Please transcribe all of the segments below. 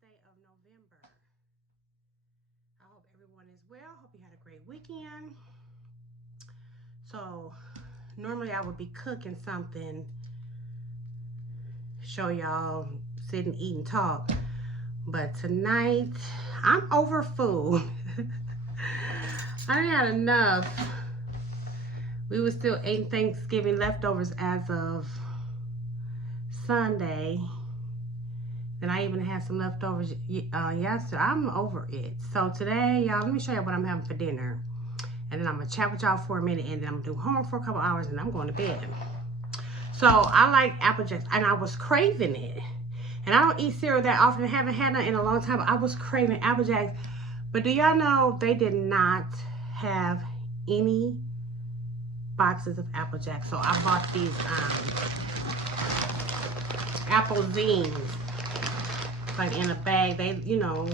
day of November. I hope everyone is well. Hope you had a great weekend. So normally I would be cooking something, show y'all, sit and eat and talk. But tonight I'm over food. I done had enough. We were still eating Thanksgiving leftovers as of Sunday. And I even had some leftovers yesterday. I'm over it. So today, y'all, let me show you what I'm having for dinner. And then I'm going to chat with y'all for a minute. And then I'm going to do homework for a couple hours. And I'm going to bed. So I like Apple Jacks. And I was craving it. And I don't eat cereal that often. I haven't had none in a long time. But I was craving Apple Jacks. But do y'all know they did not have any boxes of Apple Jacks. So I bought these Apple Zines. Like in a bag. They, you know,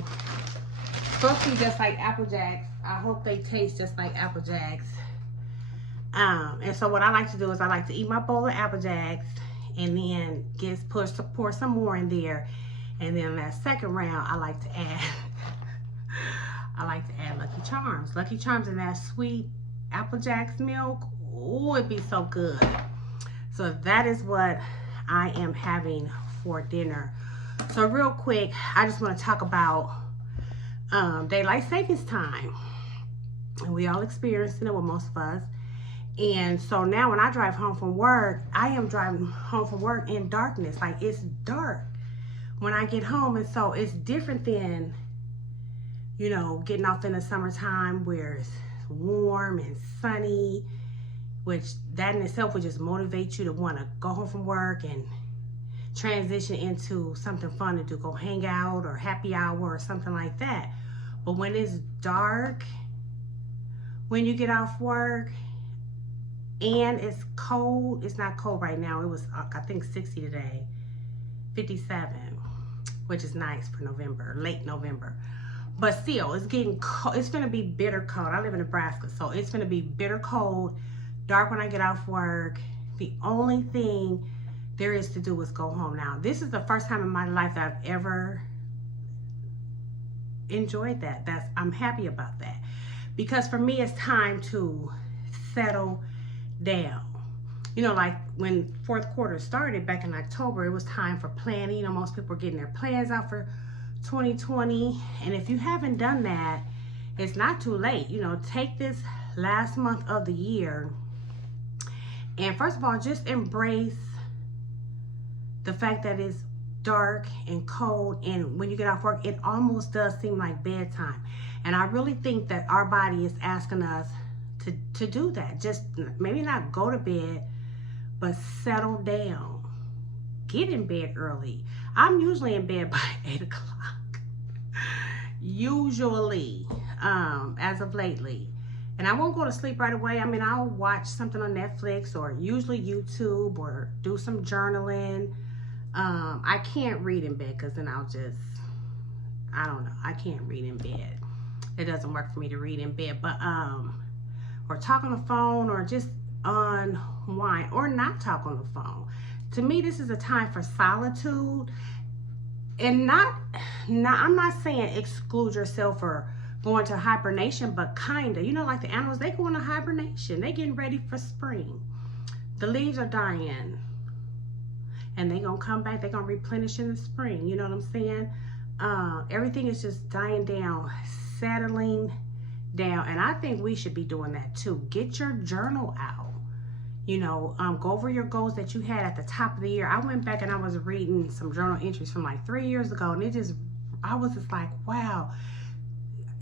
supposed to be just like Apple Jacks. I hope they taste just like Apple Jacks. And so what I like to do is I like to eat my bowl of Apple Jacks and then pour some more in there. And then that second round I like to add Lucky Charms. Lucky Charms and that sweet Apple Jacks milk. Oh, it'd be so good. So that is what I am having for dinner. So real quick, I just want to talk about daylight savings time. And we all experiencing it with most of us. And so now when I drive home from work, I am driving home from work in darkness. Like it's dark when I get home. And so it's different than, you know, getting off in the summertime where it's warm and sunny, which that in itself would just motivate you to want to go home from work and transition into something fun to do, go hang out or happy hour or something like that. But when it's dark, when you get off work and it's cold, it's not cold right now. It was, I think, 60 today, 57, which is nice for November, late November. But still, it's getting cold. It's gonna be bitter cold. I live in Nebraska, so it's gonna be bitter cold, dark when I get off work. The only thing there is to do is go home now. This is the first time in my life that I've ever enjoyed that. I'm happy about that. Because for me, it's time to settle down. You know, like when fourth quarter started back in October, it was time for planning. You know, most people are getting their plans out for 2020. And if you haven't done that, it's not too late. You know, take this last month of the year and first of all, just embrace the fact that it's dark and cold, and when you get off work, it almost does seem like bedtime. And I really think that our body is asking us to do that. Just maybe not go to bed, but settle down. Get in bed early. I'm usually in bed by 8 o'clock. Usually, as of lately. And I won't go to sleep right away. I mean, I'll watch something on Netflix or usually YouTube or do some journaling. I can't read in bed because then I don't know. I can't read in bed. It doesn't work for me to read in bed. But, or talk on the phone or just unwind or not talk on the phone. To me, this is a time for solitude. And I'm not saying exclude yourself or go into hibernation, but kinda. You know, like the animals, they go into hibernation. They getting ready for spring. The leaves are dying. And they're going to come back. They're going to replenish in the spring. You know what I'm saying? Everything is just dying down, settling down. And I think we should be doing that too. Get your journal out. You know, go over your goals that you had at the top of the year. I went back and I was reading some journal entries from like 3 years ago. And I was just like, wow.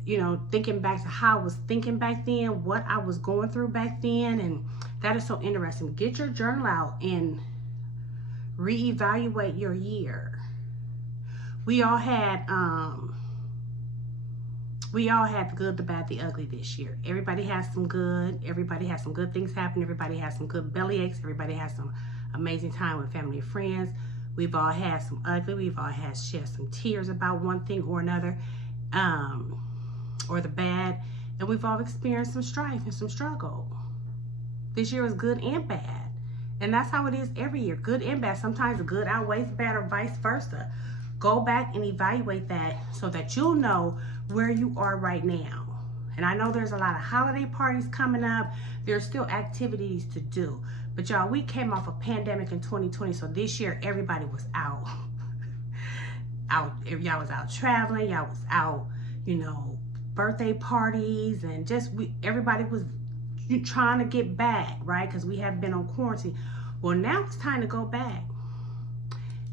You know, thinking back to how I was thinking back then, what I was going through back then. And that is so interesting. Get your journal out and reevaluate your year. We all had the good, the bad, the ugly this year. Everybody has some good. Everybody has some good things happen. Everybody has some good belly aches. Everybody has some amazing time with family and friends. We've all had some ugly. We've all had shed some tears about one thing or another, or the bad. And we've all experienced some strife and some struggle. This year was good and bad. And that's how it is every year, good and bad. Sometimes good outweighs bad or vice versa. go back and evaluate that so that you'll know where you are right now. And I know there's a lot of holiday parties coming up. There's still activities to do. But y'all, we came off a pandemic in 2020, so this year everybody was out. Y'all was out traveling, y'all was out, you know, birthday parties, and just everybody was trying to get back, right? Because we have been on quarantine. Well, now it's time to go back.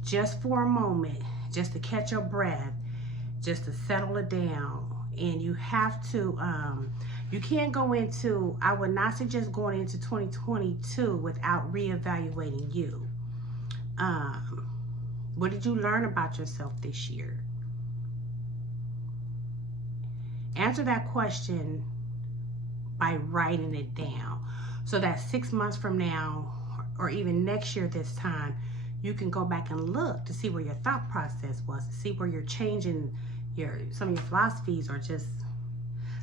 Just for a moment, just to catch your breath, just to settle it down. And you have to, you can't go into, I would not suggest going into 2022 without reevaluating you. What did you learn about yourself this year? Answer that question by writing it down, so that 6 months from now, or even next year this time, you can go back and look to see where your thought process was, to see where you're changing some of your philosophies, or just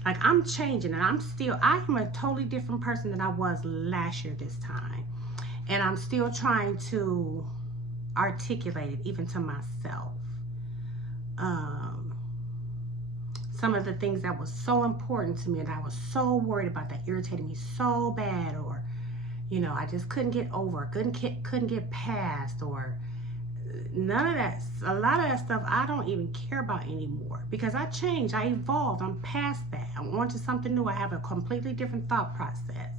like, I'm changing, and I am a totally different person than I was last year this time, and I'm still trying to articulate it even to myself. Some of the things that was so important to me and I was so worried about, that irritated me so bad, or you know, I just couldn't get over, couldn't get past, or none of that. A lot of that stuff I don't even care about anymore, because I changed, I evolved, I'm past that. I'm on to something new. I have a completely different thought process,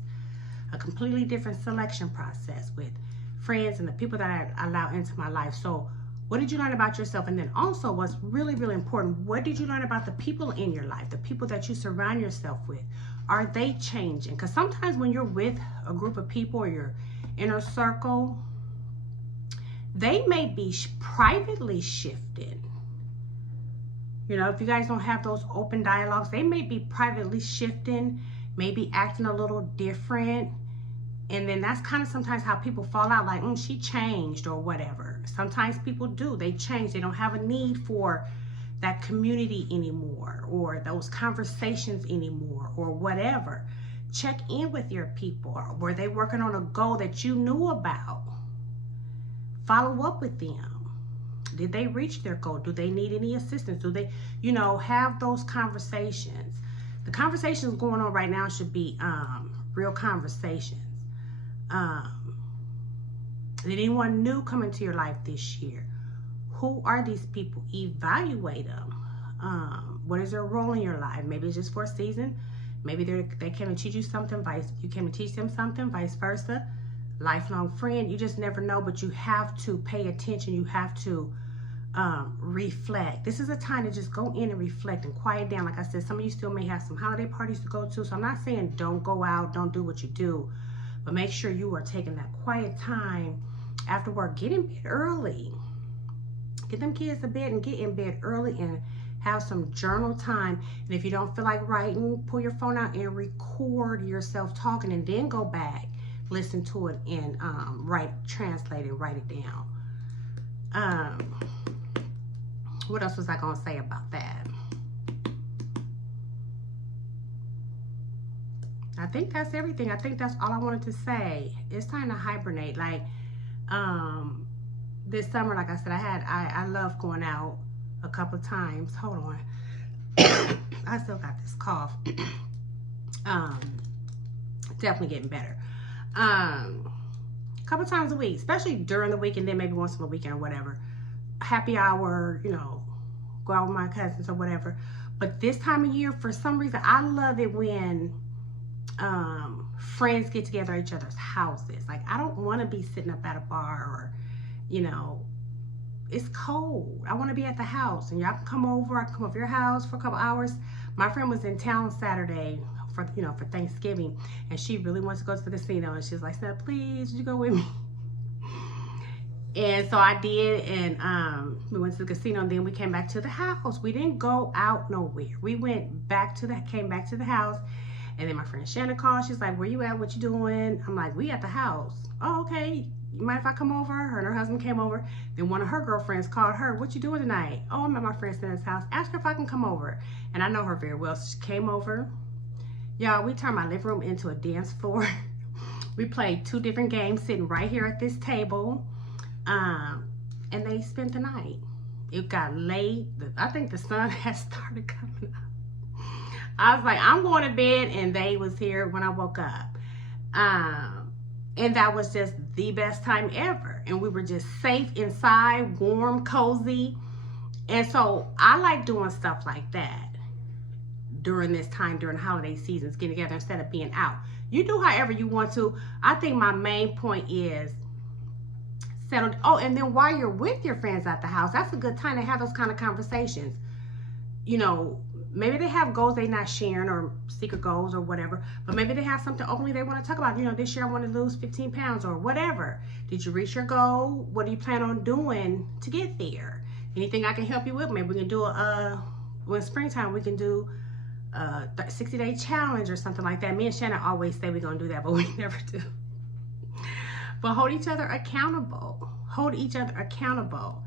a completely different selection process with friends and the people that I allow into my life. So what did you learn about yourself? And then also, what's really, really important, what did you learn about the people in your life, the people that you surround yourself with? Are they changing? Because sometimes when you're with a group of people, or your inner circle, they may be privately shifted. You know, if you guys don't have those open dialogues, they may be privately shifting, maybe acting a little different. And then that's kind of sometimes how people fall out, like, she changed, or whatever. Sometimes people do, they change. They don't have a need for that community anymore, or those conversations anymore, or whatever. Check in with your people. Were they working on a goal that you knew about? Follow up with them. Did they reach their goal? Do they need any assistance? Do they, you know, have those conversations? The conversations going on right now should be real conversations. Did anyone new come into your life this year? Who are these people? Evaluate them. What is their role in your life? Maybe it's just for a season. Maybe they came to teach you something, you came to teach them something, vice versa. Lifelong friend, you just never know, but you have to pay attention. You have to reflect. This is a time to just go in and reflect and quiet down. Like I said, some of you still may have some holiday parties to go to, so I'm not saying don't go out, don't do what you do, but make sure you are taking that quiet time after work. Get in bed early. Get them kids to bed and get in bed early and have some journal time. And if you don't feel like writing, pull your phone out and record yourself talking, and then go back, listen to it, and translate it, write it down. What else was I gonna say about that? I think that's everything. I think that's all I wanted to say. It's time to hibernate. Like, this summer, like I said, I love going out a couple of times. Hold on. I still got this cough. Definitely getting better. A couple of times a week, especially during the week, and then maybe once on the weekend or whatever. Happy hour, you know, go out with my cousins or whatever. But this time of year, for some reason, I love it when friends get together at each other's houses. Like, I don't want to be sitting up at a bar, or, you know, it's cold. I want to be at the house, and y'all can come over. I can come over your house for a couple hours. My friend was in town Saturday for Thanksgiving, and she really wants to go to the casino, and she's like, "Snap, please, would you go with me?" And so I did, and we went to the casino, and then we came back to the house. We didn't go out nowhere. We came back to the house, and then my friend Shannon called. She's like, "Where you at? What you doing?" I'm like, "We at the house." "Oh, okay. You mind if I come over?" Her and her husband came over. Then one of her girlfriends called her. "What you doing tonight?" "Oh, I'm at my friend Shannon house. Ask her if I can come over." And I know her very well, so she came over. Y'all, we turned my living room into a dance floor. We played 2 different games sitting right here at this table. And they spent the night. It got late. I think the sun had started coming up. I was like, I'm going to bed, and they was here when I woke up. And that was just the best time ever. And we were just safe inside, warm, cozy. And so I like doing stuff like that during this time, during holiday seasons, getting together instead of being out. You do however you want to. I think my main point is settled. Oh, and then while you're with your friends at the house, that's a good time to have those kind of conversations. You know, maybe they have goals they're not sharing, or secret goals or whatever, but maybe they have something openly they want to talk about. You know, this year I want to lose 15 pounds or whatever. Did you reach your goal? What do you plan on doing to get there? Anything I can help you with? Maybe we can do when springtime, we can do a 60-day challenge or something like that. Me and Shannon always say we're going to do that, but we never do. But hold each other accountable. Hold each other accountable.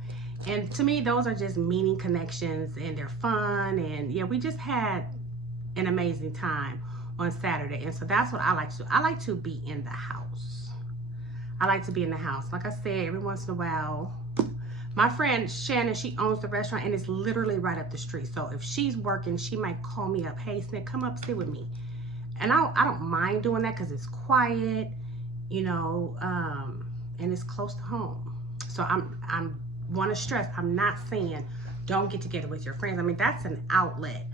And to me, those are just meaning connections, and they're fun. And yeah, we just had an amazing time on Saturday. And so that's what I like to do. I like to be in the house. I like to be in the house. Like I said, every once in a while, my friend Shannon, she owns the restaurant, and it's literally right up the street. So if she's working, she might call me up. Hey, Snip, come up, sit with me. And I don't mind doing that because it's quiet, you know, and it's close to home. So I'm want to stress, I'm not saying don't get together with your friends. I mean, that's an outlet.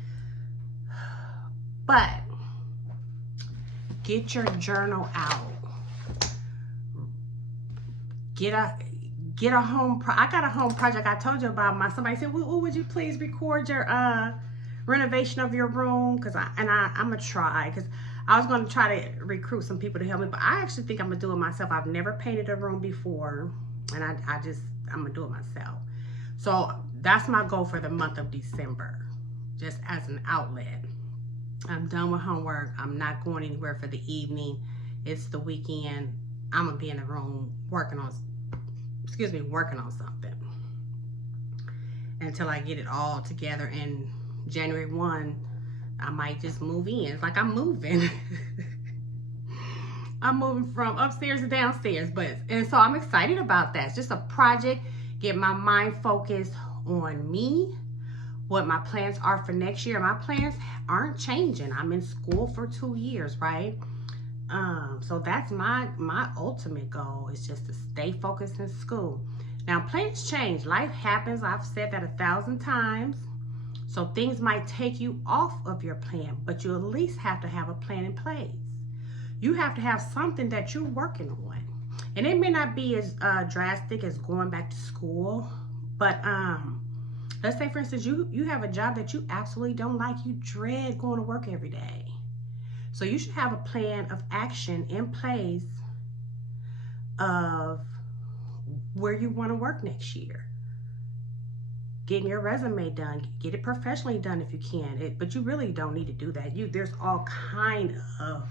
But get your journal out. Get a home I got a home project I told you about. Somebody said, well, would you please record your renovation of your room? Because I'm gonna try, because I was gonna try to recruit some people to help me, but I actually think I'm gonna do it myself. I've never painted a room before, and I'm gonna do it myself. So that's my goal for the month of December, just as an outlet. I'm done with homework. I'm not going anywhere for the evening. It's the weekend. I'm gonna be in the room working on something until I get it all together. And January 1, I might just move in. It's like I'm moving. I'm moving from upstairs to downstairs, and so I'm excited about that. It's just a project, get my mind focused on me, what my plans are for next year. My plans aren't changing. I'm in school for 2 years, right? So that's my ultimate goal, is just to stay focused in school. Now, plans change. Life happens. I've said that 1,000 times. So things might take you off of your plan, but you at least have to have a plan in place. You have to have something that you're working on. And it may not be as drastic as going back to school, but let's say, for instance, you have a job that you absolutely don't like. You dread going to work every day. So you should have a plan of action in place of where you want to work next year. Getting your resume done, get it professionally done if you can. But you really don't need to do that. There's all kind of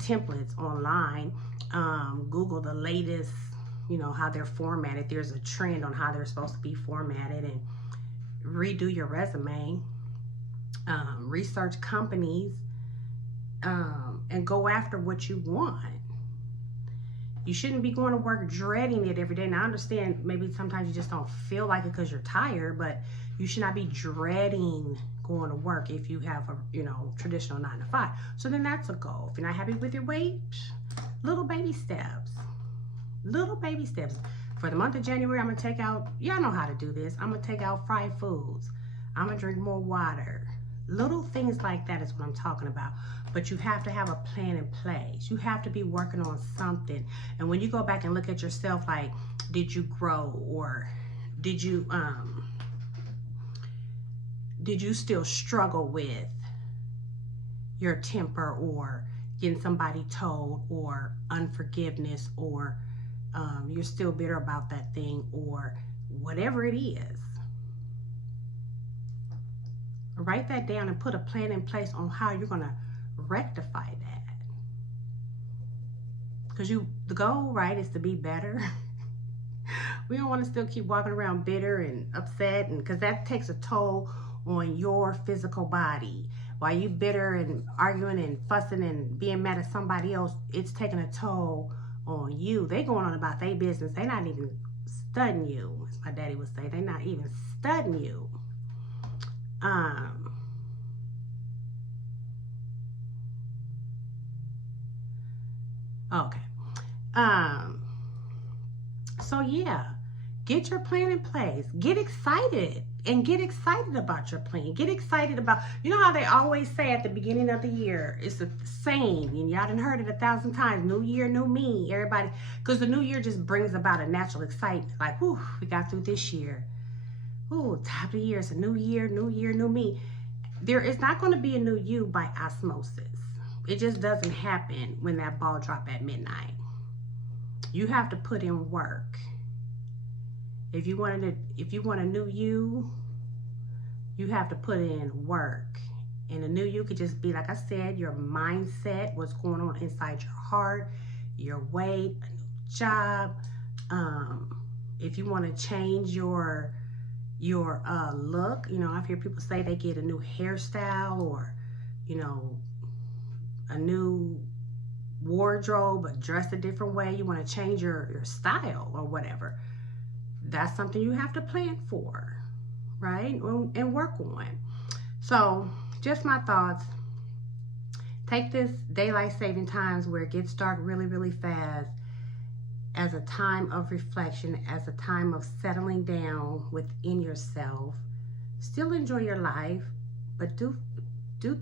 templates online. Google the latest, you know, how they're formatted. There's a trend on how they're supposed to be formatted, and redo your resume. Research companies, and go after what you want. You shouldn't be going to work dreading it every day. Now, I understand maybe sometimes you just don't feel like it because you're tired, but you should not be dreading going to work if you have a, you know, traditional 9 to 5. So then that's a goal. If you're not happy with your weight, little baby steps. Little baby steps. For the month of January, I'm going to take out, y'all know how to do this, I'm going to take out fried foods. I'm going to drink more water. Little things like that is what I'm talking about. But you have to have a plan in place. You have to be working on something. And when you go back and look at yourself, like, did you grow, or did you still struggle with your temper, or getting somebody told, or unforgiveness, or you're still bitter about that thing, or whatever it is. Write that down and put a plan in place on how you're going to rectify that. Because the goal, right, is to be better. We don't want to still keep walking around bitter and upset, and because that takes a toll on your physical body. While you bitter and arguing and fussing and being mad at somebody else, it's taking a toll on you. They going on about their business. They're not even studying you, as my daddy would say. They're not even studying you. Okay. So yeah, get your plan in place. Get excited and get excited about your plan. Get excited about, you know how they always say at the beginning of the year, it's the same, and y'all done heard it 1,000 times, new year, new me, everybody, because the new year just brings about a natural excitement. Like, whew, we got through this year. Ooh, top of the year, it's a new year, new me. There is not going to be a new you by osmosis. It just doesn't happen when that ball drop at midnight. You have to put in work. If you want a new you, you have to put in work. And a new you could just be, like I said, your mindset, what's going on inside your heart, your weight, a new job. If you want to change your look, you know, I've heard people say they get a new hairstyle, or, you know, a new wardrobe, or dress a different way. You want to change your style or whatever. That's something you have to plan for, right? And work on. So just my thoughts. Take this daylight saving times where it gets dark really, really fast as a time of reflection, as a time of settling down within yourself. Still enjoy your life, but do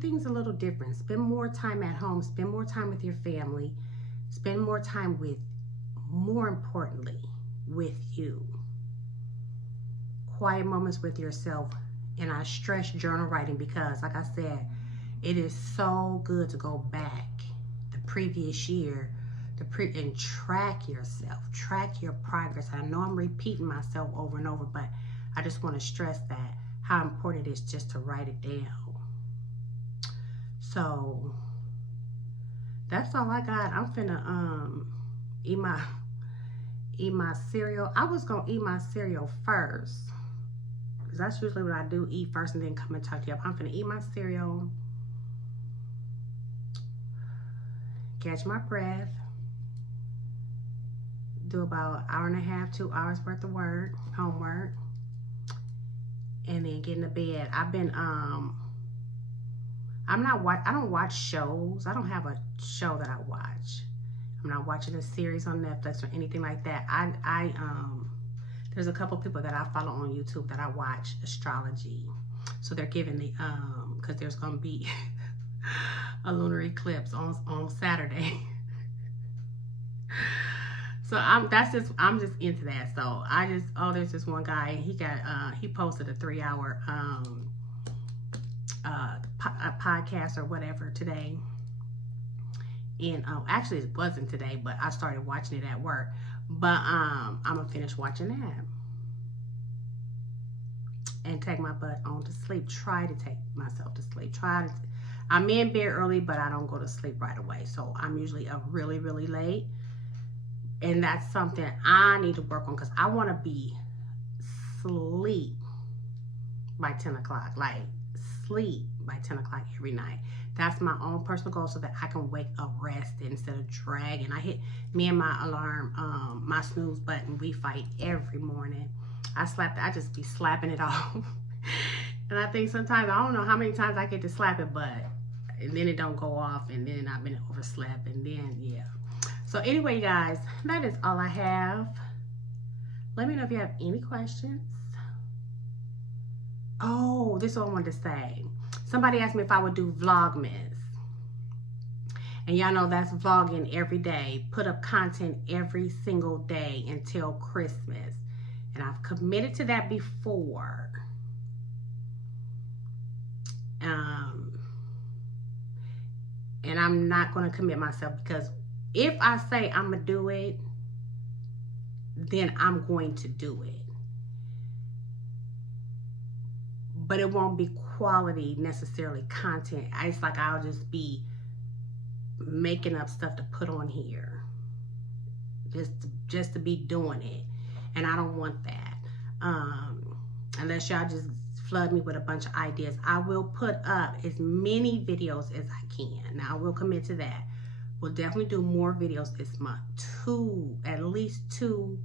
things a little different. Spend more time at home. Spend more time with your family. Spend more time with, more importantly, with you. Quiet moments with yourself. And I stress journal writing because, like I said, it is so good to go back the previous year and track yourself, track your progress. I know I'm repeating myself over and over, but I just want to stress that, how important it is just to write it down. So that's all I got. I'm finna eat my cereal. I was gonna eat my cereal first, because that's usually what I do, eat first and then come and talk to you. I'm finna eat my cereal, catch my breath, do about an hour and a half, 2 hours worth of work, homework, and then get in the bed. I've been I don't watch shows. I don't have a show that I watch. I'm not watching a series on Netflix or anything like that. There's a couple people that I follow on YouTube that I watch astrology. So they're giving the because there's gonna be a lunar eclipse on Saturday. So I'm just into that. So there's this one guy, he posted a 3-hour a podcast or whatever today, and actually it wasn't today, but I started watching it at work. But I'm gonna finish watching that and take my butt on to sleep. Try to take myself to sleep. I'm in bed early, but I don't go to sleep right away, so I'm usually up really, really late, and that's something I need to work on, because I want to be sleep by 10 o'clock, like sleep by 10 o'clock every night. That's my own personal goal, so that I can wake up rested instead of dragging. Me and my alarm, my snooze button, we fight every morning. I just be slapping it off. And I think sometimes, I don't know how many times I get to slap it, and then it don't go off, and then I've been overslept, and then, yeah. So anyway, guys, that is all I have. Let me know if you have any questions. Oh, this is what I wanted to say. Somebody asked me if I would do Vlogmas. And y'all know that's vlogging every day. Put up content every single day until Christmas. And I've committed to that before. And I'm not going to commit myself, because if I say I'm going to do it, then I'm going to do it. But it won't be quality necessarily content. It's like I'll just be making up stuff to put on here. Just to be doing it. And I don't want that. Unless y'all just flood me with a bunch of ideas. I will put up as many videos as I can. Now, I will commit to that. We'll definitely do more videos this month. At least two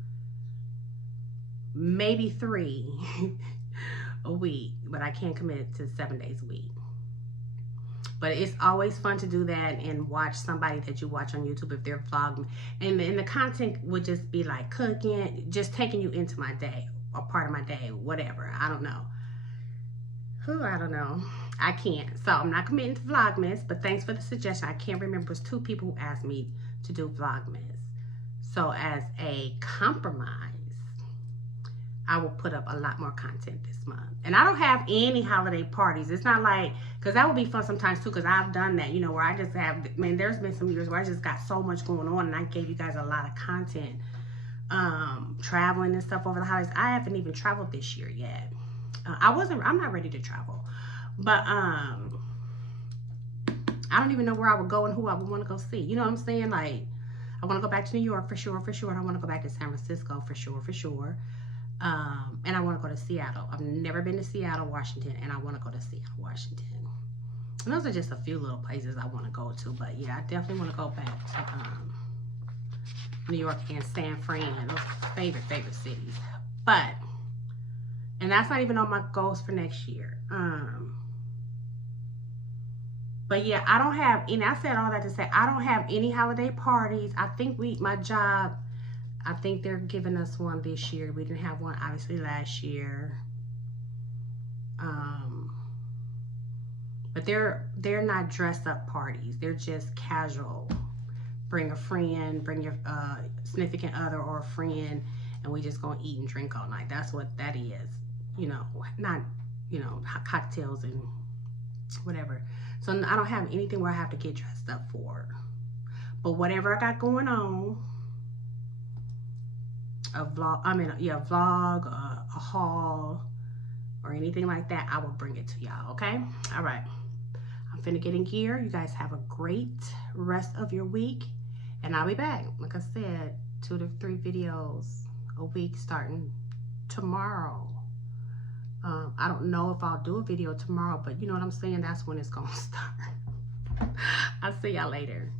maybe 3 a week, but I can't commit to 7 days a week. But it's always fun to do that and watch somebody that you watch on YouTube if they're vlogging. And the content would just be like cooking, just taking you into my day, a part of my day, whatever. I don't know. I don't know. I can't. So I'm not committing to Vlogmas, but thanks for the suggestion. I can't remember. It was 2 people who asked me to do Vlogmas. So as a compromise, I will put up a lot more content this month. And I don't have any holiday parties. It's not like, because that would be fun sometimes too, because I've done that, you know, where I just have, man, there's been some years where I just got so much going on and I gave you guys a lot of content. Traveling and stuff over the holidays. I haven't even traveled this year yet. I'm not ready to travel. But I don't even know where I would go and who I would want to go see. You know what I'm saying? Like, I want to go back to New York for sure. And I want to go back to San Francisco for sure. And I want to go to Seattle. I've never been to Seattle, Washington, and I want to go to Seattle, Washington. And those are just a few little places I want to go to. But yeah, I definitely want to go back to New York and San Fran. Those are favorite cities. But, and that's not even on my goals for next year. But yeah, I don't have any, I said all that to say, I don't have any holiday parties. I think my job, I think they're giving us one this year. We didn't have one, obviously, last year. But they're not dressed up parties. They're just casual. Bring a friend, bring your significant other or a friend, and we just gonna eat and drink all night. That's what that is. You know, not, you know, cocktails and whatever. So I don't have anything where I have to get dressed up for. But whatever I got going on, a vlog, a haul, or anything like that, I will bring it to y'all, okay? All right. I'm finna get in gear. You guys have a great rest of your week, and I'll be back. Like I said, 2 to 3 videos a week starting tomorrow. I don't know if I'll do a video tomorrow, but you know what I'm saying? That's when it's gonna start. I'll see y'all later.